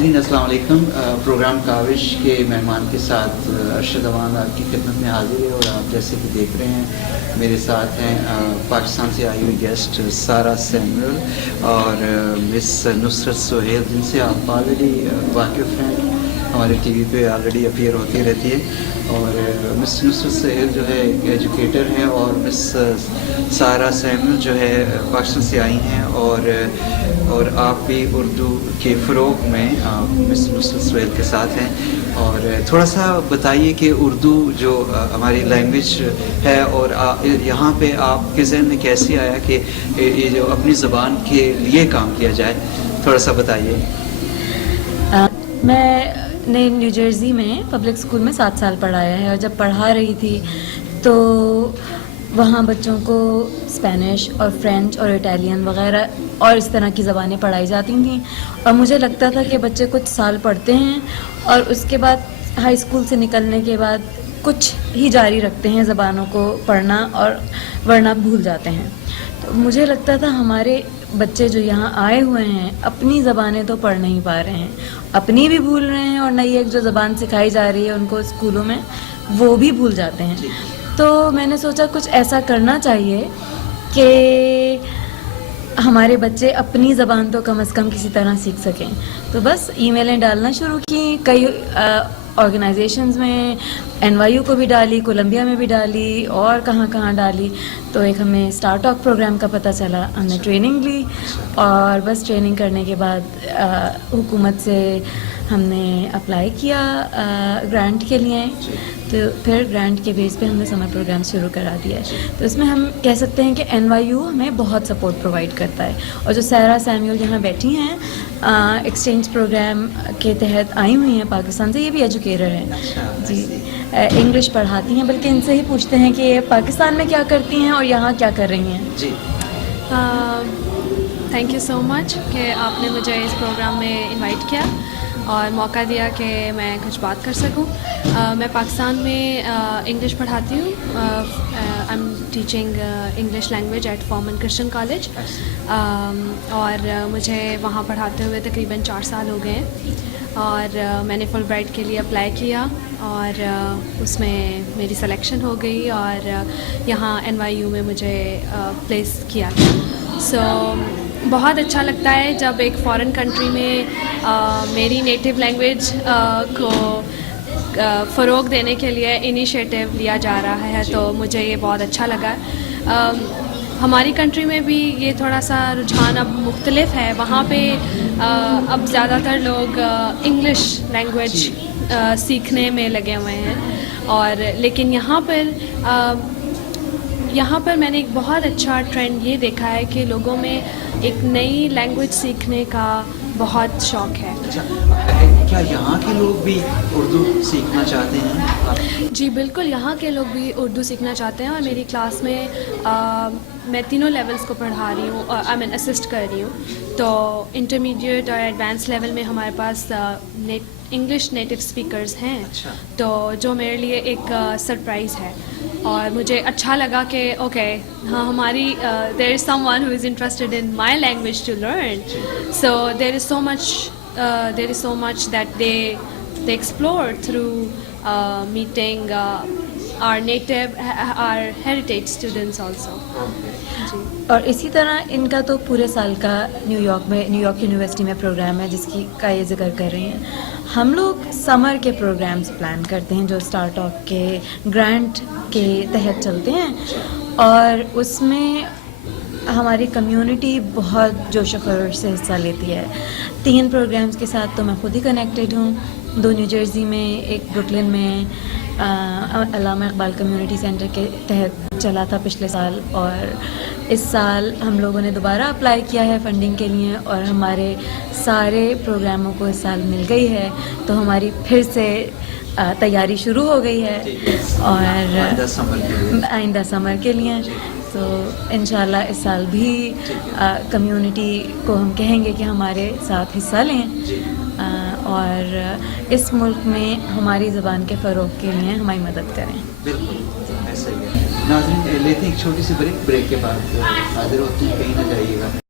नाज़रीन अस्सलाम वालेकुम। प्रोग्राम काविश के मेहमान के साथ अरशद अवान आपकी खिदमत में हाजिर है और आप जैसे कि देख रहे हैं मेरे साथ हैं पाकिस्तान से आई हुई गेस्ट सारा सैमुअल और मिस नुसरत सुहेल, जिनसे आप ऑलरेडी वाकिफ़ हैं, हमारे टीवी पे ऑलरेडी अपीयर होती रहती है। और मिस नुसरत सुहेल जो है एक एजुकेटर हैं और मिस सारा सैमुअल जो है पाकिस्तान से आई हैं और आप भी उर्दू के फ़रोग़ में मिस नुसरत सुहेल के साथ हैं। और थोड़ा सा बताइए कि उर्दू जो हमारी लैंग्वेज है और यहाँ पे आपके ज़हन में कैसे आया कि ये जो अपनी ज़बान के लिए काम किया जाए, थोड़ा सा बताइए। मैंने न्यू जर्सी में पब्लिक स्कूल में 7 साल पढ़ाया है और जब पढ़ा रही थी तो वहाँ बच्चों को स्पेनिश और फ्रेंच और इटालियन वगैरह और इस तरह की ज़बानें पढ़ाई जाती थीं और मुझे लगता था कि बच्चे कुछ साल पढ़ते हैं और उसके बाद हाई स्कूल से निकलने के बाद कुछ ही जारी रखते हैं ज़बानों को पढ़ना और वरना भूल जाते हैं। तो मुझे लगता था हमारे बच्चे जो यहाँ आए हुए हैं अपनी ज़बानें तो पढ़ नहीं पा रहे हैं, अपनी भी भूल रहे हैं और नई एक जो ज़बान सिखाई जा रही है उनको स्कूलों में वो भी भूल जाते हैं। तो मैंने सोचा कुछ ऐसा करना चाहिए कि हमारे बच्चे अपनी ज़बान तो कम से कम किसी तरह सीख सकें। तो बस ईमेलें डालना शुरू की, कई ऑर्गेनाइजेशंस में, NYU को भी डाली, कोलंबिया में भी डाली और कहाँ कहाँ डाली। तो एक हमें स्टार टॉक प्रोग्राम का पता चला, हमने ट्रेनिंग ली और बस ट्रेनिंग करने के बाद हुकूमत से हमने अप्लाई किया ग्रांट के लिए। तो फिर ग्रांट के बेस पे हमने समर प्रोग्राम शुरू करा दिया है। तो इसमें हम कह सकते हैं कि NYU हमें बहुत सपोर्ट प्रोवाइड करता है। और जो सारा सैमुअल यहाँ बैठी हैं एक्सचेंज प्रोग्राम के तहत आई हुई हैं पाकिस्तान से, ये भी एजुकेटर हैं जी, इंग्लिश पढ़ाती हैं। बल्कि इनसे ही पूछते हैं कि पाकिस्तान में क्या करती हैं और यहाँ क्या कर रही हैं जी। थैंक यू सो मच कि आपने मुझे इस प्रोग्राम में इनवाइट किया और मौका दिया कि मैं कुछ बात कर सकूं। मैं पाकिस्तान में इंग्लिश पढ़ाती हूँ। I am teaching English language eight Forman Christian college और मुझे वहाँ पढ़ाते हुए तकरीबन 4 साल हो गए हैं। और मैंने फुल ब्राइट के लिए अप्लाई किया और उसमें मेरी सिलेक्शन हो गई और यहाँ NYU में मुझे प्लेस किया गया। सो बहुत अच्छा लगता है जब एक फ़ॉरेन कंट्री में मेरी नेटिव लैंग्वेज को फ़रोग़ देने के लिए इनिशिएटिव लिया जा रहा है, तो मुझे ये बहुत अच्छा लगा। हमारी कंट्री में भी ये थोड़ा सा रुझान अब मुख्तलिफ है। वहाँ पे अब ज़्यादातर लोग इंग्लिश लैंग्वेज सीखने में लगे हुए हैं और लेकिन यहाँ पर मैंने एक बहुत अच्छा ट्रेंड ये देखा है कि लोगों में एक नई लैंग्वेज सीखने का बहुत शौक़ है। क्या यहाँ के लोग भी उर्दू सीखना चाहते हैं? जी बिल्कुल, यहाँ के लोग भी उर्दू सीखना चाहते हैं और मेरी क्लास में मैं तीनों लेवल्स को पढ़ा रही हूँ, आई मीन असिस्ट कर रही हूँ। तो इंटरमीडिएट और एडवांस लेवल में हमारे पास इंग्लिश नेटिव स्पीकर्स हैं। अच्छा। तो जो मेरे लिए एक सरप्राइज़ है और मुझे अच्छा लगा कि ओके हाँ हमारी there is someone who is interested in my language to learn. So there is so much that they explore through meeting our native, our heritage students also। और इसी तरह इनका तो पूरे साल का न्यूयॉर्क यूनिवर्सिटी में प्रोग्राम है जिसकी का ये जिक्र कर रही हैं। हम लोग समर के प्रोग्राम्स प्लान करते हैं जो स्टार टॉक के ग्रांट के तहत चलते हैं और उसमें हमारी कम्युनिटी बहुत जोश खरोश से हिस्सा लेती है। 3 प्रोग्राम्स के साथ तो मैं खुद ही कनेक्टेड हूँ, 2 न्यू जर्सी में, एक ब्रुकलिन में अल्लामा इकबाल कम्युनिटी सेंटर के तहत चला था पिछले साल और इस साल हम लोगों ने दोबारा अप्लाई किया है फंडिंग के लिए और हमारे सारे प्रोग्रामों को इस साल मिल गई है। तो हमारी फिर से तैयारी शुरू हो गई है और आइंदा समर के लिए। तो इंशाल्लाह इस साल भी कम्युनिटी को हम कहेंगे कि हमारे साथ हिस्सा लें और इस मुल्क में हमारी ज़बान के फ़रोग़ के लिए हमारी मदद करें। बिल्कुल ऐसा ही है। नाज़रीन लेते हैं एक छोटी सी ब्रेक के बाद हाजिर होते हैं, कहीं ना जाइएगा।